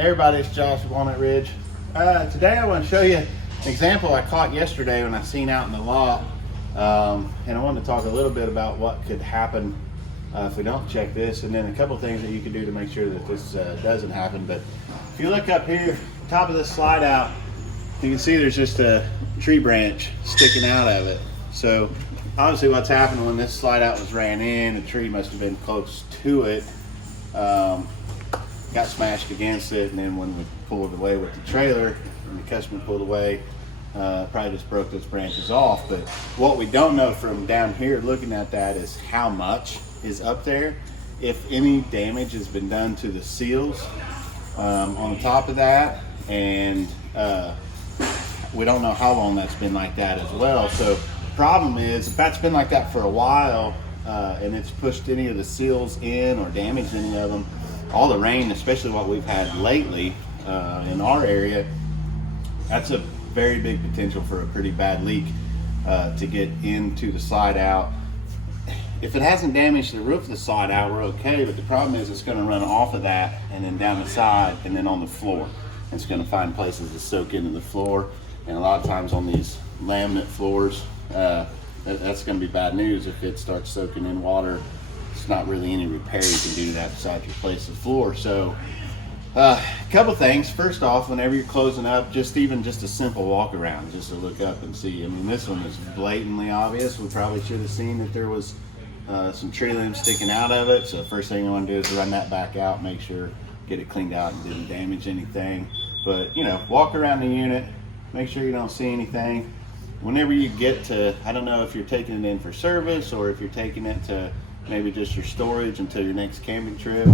Hey everybody, it's Josh with Walnut Ridge. Today I want to show you an example I caught yesterday when I seen out in the lot. And I wanted to talk a little bit about what could happen if we don't check this, and then a couple things that you can do to make sure that this doesn't happen. But if you look up here, top of this slide out, you can see there's just a tree branch sticking out of it. So obviously what's happened when this slide out was ran in, the tree must have been close to it. Got smashed against it, and then when we pulled away with the trailer and the customer pulled away, probably just broke those branches off. But what we don't know from down here looking at that is how much is up there, if any damage has been done to the seals on top of that, and we don't know how long that's been like that as well. So the problem is, if that's been like that for a while and it's pushed any of the seals in or damaged any of them, all the rain, especially what we've had lately in our area, that's a very big potential for a pretty bad leak to get into the slide out. If it hasn't damaged the roof of the slide out, we're okay, but the problem is it's going to run off of that and then down the side and then on the floor. It's going to find places to soak into the floor, and a lot of times on these laminate floors, that's going to be bad news if it starts soaking in water. It's not really any repair you can do to that besides replace the floor. So a couple things. First off, whenever you're closing up, just a simple walk around, just to look up and see. I mean, this one is blatantly obvious. We probably should have seen that there was some tree limbs sticking out of it. So the first thing you want to do is run that back out, make sure, get it cleaned out and didn't damage anything. But walk around the unit, make sure you don't see anything. Whenever you get to, I don't know if you're taking it in for service or if you're taking it to maybe just your storage until your next camping trip,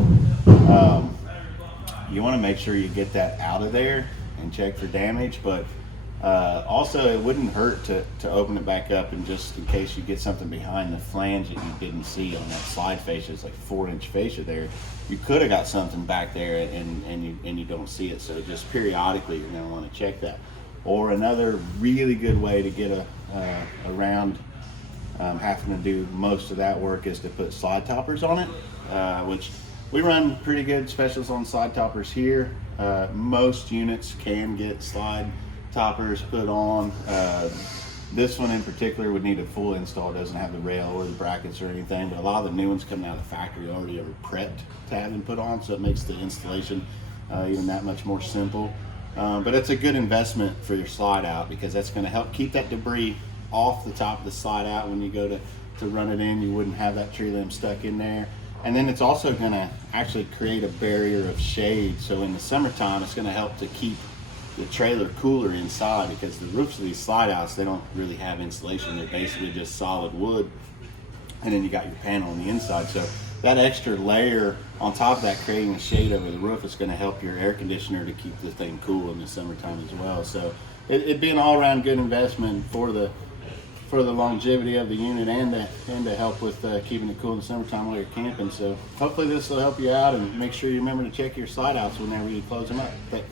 you want to make sure you get that out of there and check for damage. But also, it wouldn't hurt to open it back up, and just in case you get something behind the flange that you didn't see on that slide fascia. It's like 4-inch fascia there. You could have got something back there and you don't see it. So just periodically you're going to want to check that. Or another really good way to get around having to do most of that work is to put slide toppers on it, which we run pretty good specials on slide toppers here. Most units can get slide toppers put on. This one in particular would need a full install. It doesn't have the rail or the brackets or anything, but a lot of the new ones coming out of the factory already are prepped to have them put on, so it makes the installation even that much more simple. But it's a good investment for your slide out, because that's going to help keep that debris off the top of the slide out. When you go to run it in, you wouldn't have that tree limb stuck in there. And then it's also going to actually create a barrier of shade. So in the summertime, it's going to help to keep the trailer cooler inside, because the roofs of these slide outs, they don't really have insulation. They're basically just solid wood, and then you got your panel on the inside. So that extra layer on top of that, creating a shade over the roof, is going to help your air conditioner to keep the thing cool in the summertime as well. So it'd be an all-around good investment for the longevity of the unit, and to help with keeping it cool in the summertime while you're camping. So hopefully this will help you out, and make sure you remember to check your slide outs whenever you close them up. Thanks.